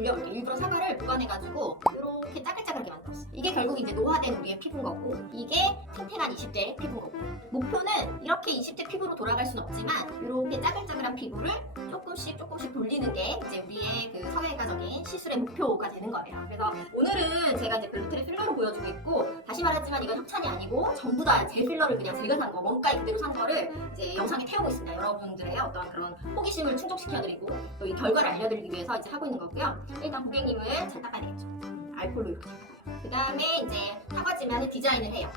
돌려볼게요. 일부러 사과를 보관해가지고 이렇게 짜글짜글하게 만들었어요. 이게 결국 이제 노화된 우리의 피부인 거고 이게 탱탱한 20대 피부인 거고 목표는 이렇게 20대 피부로 돌아갈 수는 없지만 이렇게 짜글짜글한 피부를 조금씩 조금씩 돌리는 게 이제 우리의 그 성형외과적인 시술의 목표가 되는 거예요. 그래서 오늘은 제가 이제 벨루트리 필러로 보여주고 있고 다시 말하지만 이건 협찬이 아니고 전부 다 제 필러를 그냥 제가 산 거, 원가에 그대로 산 거를 이제 영상에 태우고 있습니다. 여러분들의 어떤 그런 호기심을 충족시켜드리고 또 이 결과를 알려드리기 위해서 이제 하고 있는 거고요. 일단 고객님을 잘 닦아야 되겠죠. 알콜로 이렇게. 그 다음에 이제 사과지만의 디자인을 해요.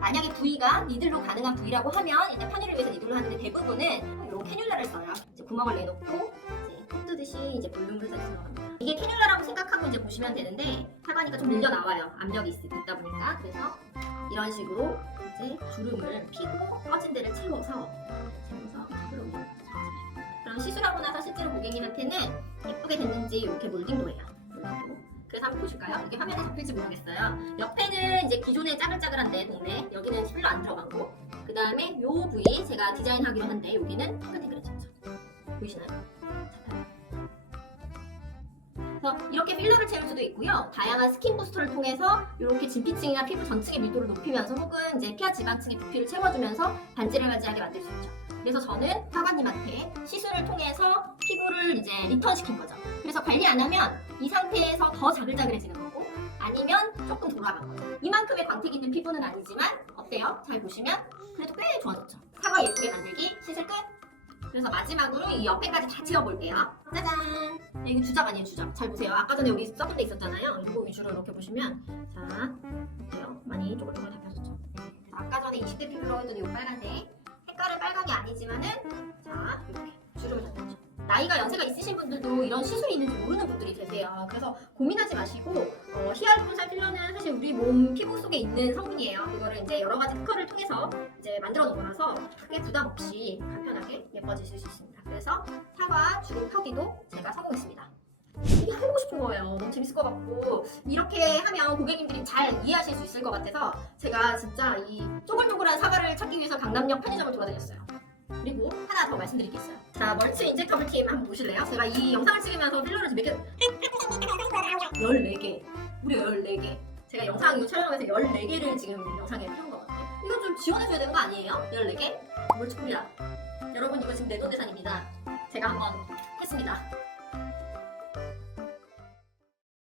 만약에 부위가 니들로 가능한 부위라고 하면 일단 편의를 위해서 니들로 하는데 대부분은 이런 캐뉼라를 써요. 이제 구멍을 내놓고 뜨듯이 이제 볼륨을 살짝 들어갑니다. 이게 캐뉼라라고 생각하고 이제 보시면 되는데 사과니까 좀 밀려 나와요. 압력이 있, 있다 보니까 그래서 이런 식으로 이제 주름을 피고 꺼진 데를 채워서 채워서 끌어올려요. 그럼 시술하고 나서 실제로 고객님한테는 예쁘게 됐는지 이렇게 몰딩도 해요. 그래서 한번 보실까요? 이게 화면에 잡힐지 모르겠어요. 옆에는 이제 기존의 짜글짜글한데 동네 여기는 필러 안 들어가고 그 다음에 요 부위 제가 디자인하기로 한데 여기는 탱글탱글해졌죠. 보이시나요? 잡혀요. 그래서 이렇게 필러를 채울 수도 있고요. 다양한 스킨 부스터를 통해서 이렇게 진피층이나 피부 전층의 밀도를 높이면서 혹은 이제 피하 지방층의 부피를 채워주면서 반지를 맞이하게 만들 수 있죠. 그래서 저는 사관님한테 시술을 통해서 피부를 이제 리턴시킨 거죠. 그래서 관리 안 하면 이 상태에서 더 자글자글해지는 거고 아니면 조금 돌아간 거죠. 이만큼의 광택 있는 피부는 아니지만 어때요? 잘 보시면 그래도 꽤 좋아졌죠. 사과 예쁘게 만들기 시술 끝. 그래서 마지막으로 이 옆에까지 다 채워볼게요. 짜잔! 네, 이거 주작 아니에요, 주작. 잘 보세요. 아까 전에 여기 썩은 데 있었잖아요. 이거 위주로 이렇게 보시면 자, 보세요. 많이 쪼글쪼글 잡혔었죠. 아까 전에 20대 피부로 했던 이 빨간색 색깔은 빨강이 아니지만은 자, 이렇게 주름을 잡혔죠. 나이가 연세가 있으신 분들도 이런 시술이 있는지 모르는 분들이 계세요. 그래서 고민하지 마시고 어, 히알루론산 필러는 사실 우리 몸 피부 속에 있는 성분이에요. 이거를 이제 여러 가지 특허를 통해서 이제 만들어 놓은 거라서 크게 부담 없이 간편하게 예뻐지실 수 있습니다. 그래서 사과 주름 펴기도 제가 성공했습니다. 이게 해보고 싶은 거예요. 너무 재밌을 것 같고 이렇게 하면 고객님들이 잘 이해하실 수 있을 것 같아서 제가 진짜 이 쪼글쪼글한 사과를 찾기 위해서 강남역 편의점을 돌아다녔어요. 그리고 하나 더 말씀드릴 게 있어요. 자, 멀츠 인젝터블 팀 한번 보실래요? 제가 이 영상을 찍으면서 필러를 몇 개? 14개. 무려 14개. 제가 영상 이거 촬영하면서 14개를 지금 영상에 피운 거거든요. 이거 좀 지원해줘야 되는 거 아니에요? 14개? 멀츠콜이라. 여러분 이거 지금 내돈내산입니다. 제가 한번 했습니다.